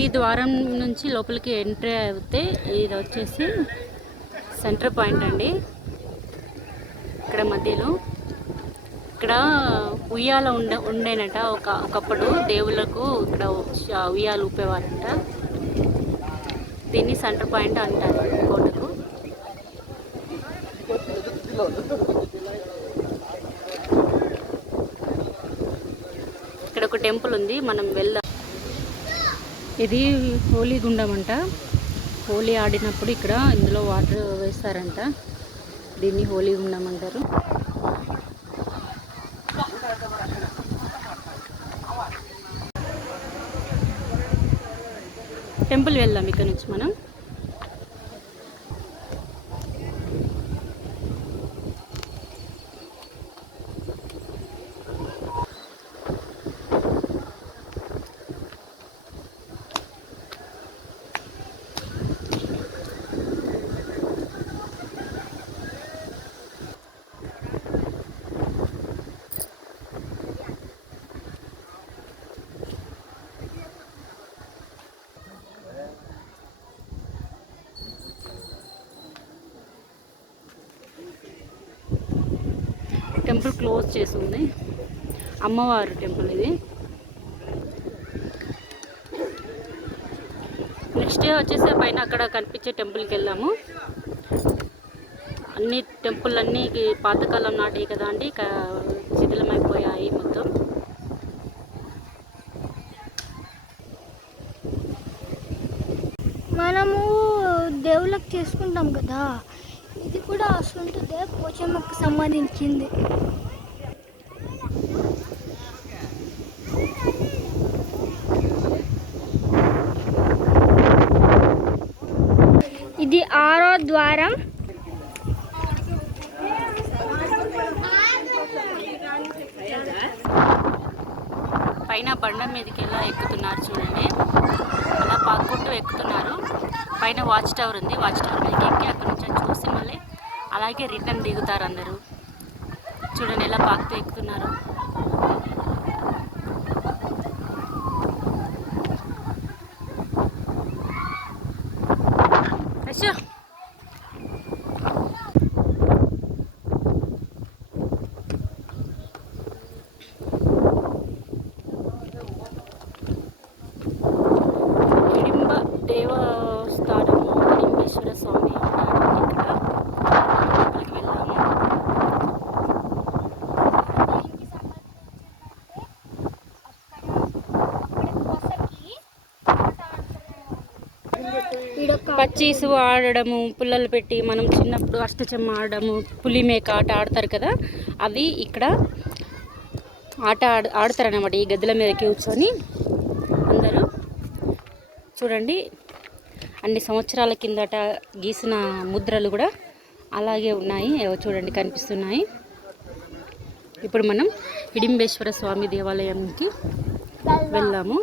ఈ ద్వారం నుంచి లోపలికి ఎంట్రీ అవుతే ఇది వచ్చేసి సెంటర్ పాయింట్ అండి. ఇక్కడ మధ్యలో. ఇక్కడ ఉయ్యాల ఉండే ఉండేనట ఒక ఒకప్పుడు దేవుళ్ళకు ఇక్కడ ఉయ్యాలు ఊపేవారంట. దీన్ని సెంటర్ పాయింట్ అంటారు కోటకు. ఇక్కడ ఒక టెంపుల్ ఉంది మనం వెళ్దాం. ఇది హోలీ గుండం అంట హోలీ ఆడినప్పుడు ఇక్కడ ఇందులో వాటర్ వేస్తారంట. దీన్ని హోలీ గుండం అంటారు టెంపుల్ వెళ్దాం ఇక్కడ నుంచి మనం. టెంపుల్ క్లోజ్ చేసి ఉంది. అమ్మవారు టెంపుల్ ఇది. నెక్స్ట్ డే వచ్చేసి పైన అక్కడ కనిపించే టెంపుల్కి వెళ్ళాము. అన్ని టెంపుల్ అన్నీ పాతకాలం నాటి కదా అండి. శిథిలమైపోయాయి మొత్తం. మనము దేవుళ్ళకి చేసుకుంటాం కదా. ఇది కూడా అసలుంటుందే పోచమ్మకు సంబంధించింది. ఇది ఆరో ద్వారం. పైన బండ మీదకి ఎలా ఎక్కుతున్నారు చూడండి. అలా పాక్కుంటూ ఎక్కుతున్నారు. పైన వాచ్ టవర్ ఉంది. వాచ్ టవర్ మీదకి ఎక్కి అక్కడ నుంచి చూసి మళ్ళీ అలాగే రిటర్న్ దిగుతారు అందరూ. చూడండి ఎలా పాకుతూ ఎక్కుతున్నారు అచ్చా హిడింబ దేవస్థానము హిడింబేశ్వర స్వామి ఉన్నాడు ఇక్కడ లోపలికి వెళ్ళాము పచ్చీసు ఆడడము పుల్లలు పెట్టి మనం చిన్నప్పుడు అష్టచమ్మ ఆడడము పులిమేక ఆట ఆడతారు కదా అవి ఇక్కడ ఆట ఆడ ఆడతారన్నమాట ఈ గద్దెల మీదకి కూర్చొని అందరూ. చూడండి అన్ని సంవత్సరాల కిందట గీసిన ముద్రలు కూడా అలాగే ఉన్నాయి ఏవో చూడండి కనిపిస్తున్నాయి. ఇప్పుడు మనం హిడింబేశ్వర స్వామి దేవాలయంకి వెళ్ళాము.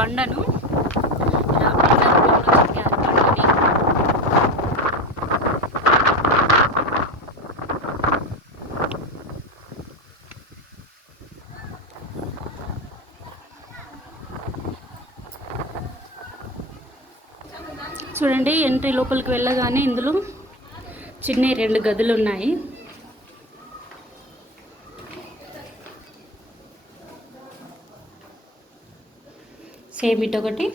బండను. చూడండి ఎంట్రీ లోపలికి వెళ్ళగానే ఇందులో చిన్న రెండు గదులు ఉన్నాయి సేమ్ ఇటొకటి.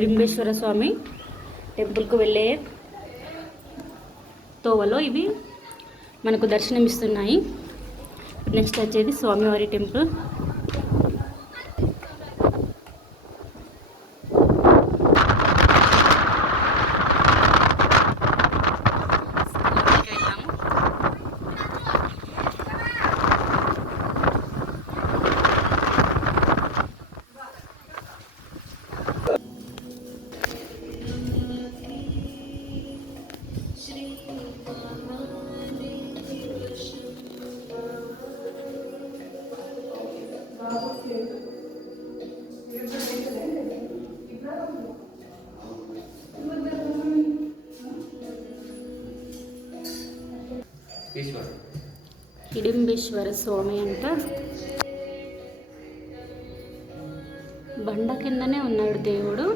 లింబేశ్వర స్వామి టెంపుల్కు వెళ్ళే తోవలో ఇవి మనకు దర్శనమిస్తున్నాయి. నెక్స్ట్ వచ్చేది స్వామివారి టెంపుల్. వెంకటేశ్వర స్వామి అంట. బండ కిందనే ఉన్నాడు దేవుడు.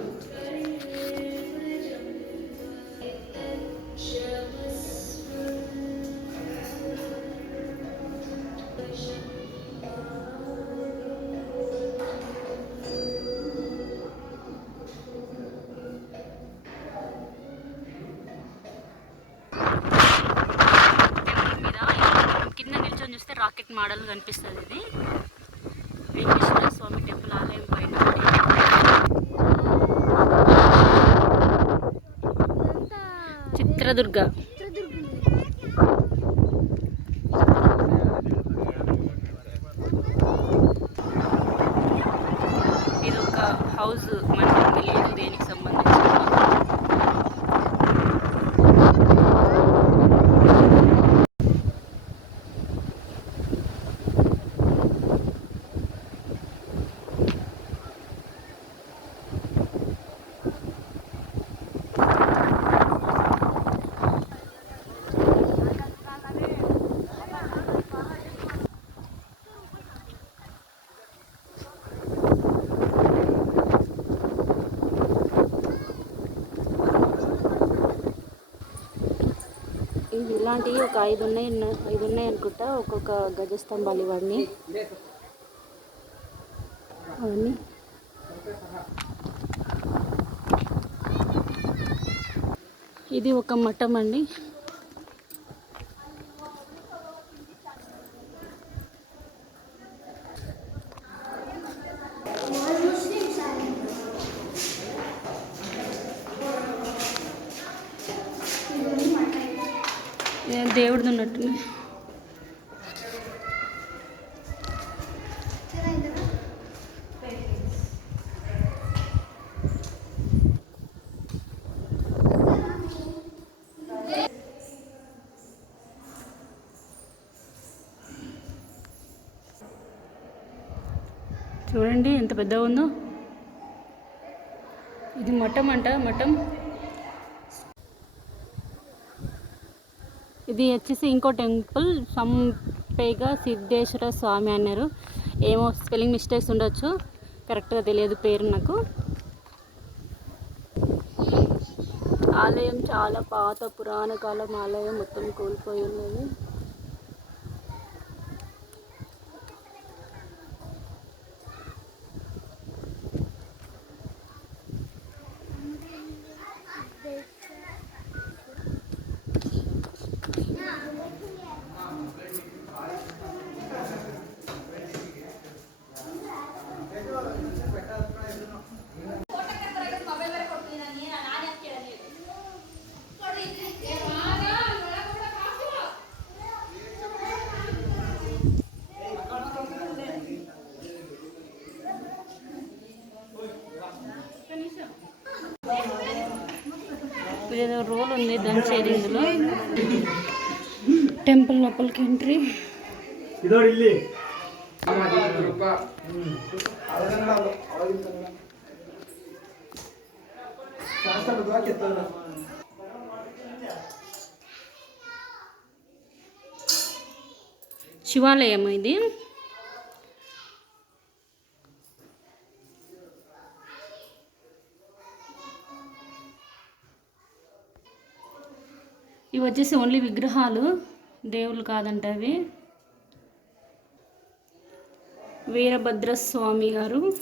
రాకెట్ మోడల్ కనిపిస్తుంది ఇది. వెంకటేశ్వర స్వామి టెంపుల్ ఆలయం పైన చిత్రదుర్గ ఇది ఒక హౌస్ మనకు తెలియదు దేనికి సంబంధించి ఇది ఇలాంటివి ఒక ఐదు ఉన్నాయి ఐదు ఉన్నాయి అనుకుంటా. ఒక్కొక్క గజస్తంభాలు ఇవన్నీ. అవన్నీ. ఇది ఒక మఠం అండి. దేవుడిది ఉన్నట్టుంది చూడండి ఎంత పెద్దగా ఉందో. ఇది మఠం అంట మఠం. ఇది వచ్చేసి ఇంకో టెంపుల్ సంపేగ సిద్ధేశ్వర స్వామి అన్నారు. ఏమో స్పెల్లింగ్ మిస్టేక్స్ ఉండొచ్చు. కరెక్ట్గా తెలియదు పేరు నాకు. ఆలయం చాలా పాత పురాణ కాలం ఆలయం మొత్తం కోల్పోయి ఉన్నది dan sharing dulu. Temple Apple Country. Itu Rilly. Siwa leh ya, Maidin. ఇవి వచ్చేసి ఓన్లీ విగ్రహాలు దేవుళ్ళు కాదంట అవి. వీరభద్ర స్వామి గారు.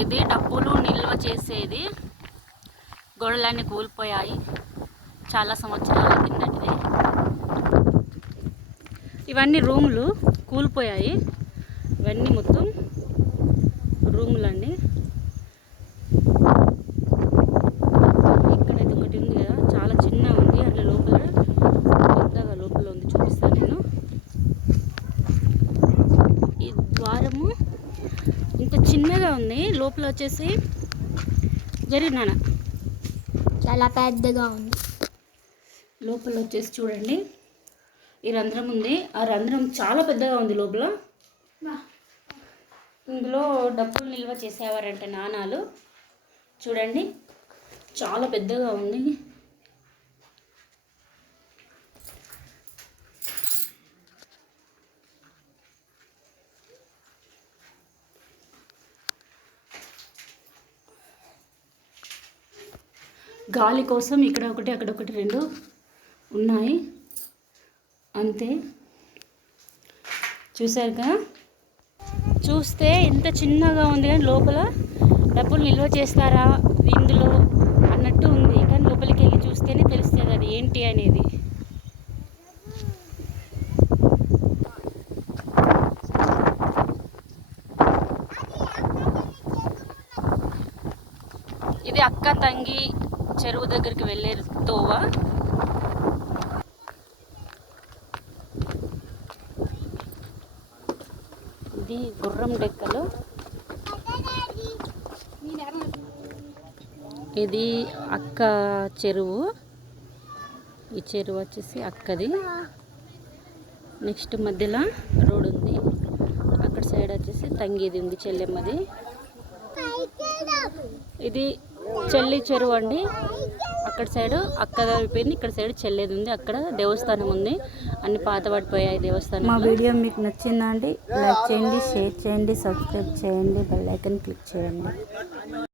ఇది డబ్బులు నిల్వ చేసేది గోడలన్నీ కూలిపోయాయి. చాలా సంవత్సరాల కిందటిది. ఇవన్నీ రూములు కూలిపోయాయి. ఇవన్నీ మొత్తం రూములండి చూద్దాము ఇంత చిన్నగా ఉంది లోపల వచ్చేసి జరిగినాన చాలా పెద్దగా ఉంది. లోపల వచ్చేసి చూడండి. ఈ రంధ్రం ఉంది. ఆ రంధ్రం చాలా పెద్దగా ఉంది లోపల. ఇందులో డబ్బులు నిల్వ చేసేవారంట నాణాలు. చూడండి. చాలా పెద్దగా ఉంది. గాలి కోసం ఇక్కడ ఒకటి అక్కడ ఒకటి రెండు ఉన్నాయి. అంతే. చూసారు కదా? చూస్తే ఎంత చిన్నగా ఉంది కానీ లోపల డబ్బులు నిల్వ చేస్తారా ఇందులో అన్నట్టు ఉంది. కానీ లోపలికి వెళ్ళి చూస్తేనే తెలుస్తుంది అది ఏంటి అనేది. ఇది అక్క తంగి చెరువు దగ్గరికి వెళ్ళే తోవ? ఇది గుర్రం డెక్కలు. ఇది అక్క చెరువు. ఈ చెరువు వచ్చేసి అక్కది. నెక్స్ట్ మధ్యలో రోడ్ ఉంది. అక్కడ సైడ్ వచ్చేసి తంగిది ఉంది చెల్లెమ్మది. ఇది చెల్లి చెరువు అండి. అక్కడ సైడ్ అక్క అయిపోయింది ఇక్కడ సైడ్ చెల్లేది ఉంది. అక్కడ దేవస్థానం ఉంది. అన్ని పాత పడిపోయాయి దేవస్థానం మా వీడియో మీకు నచ్చిందా అండి? లైక్ చేయండి షేర్ చేయండి సబ్స్క్రైబ్ చేయండి బెల్ ఐకన్ క్లిక్ చేయండి.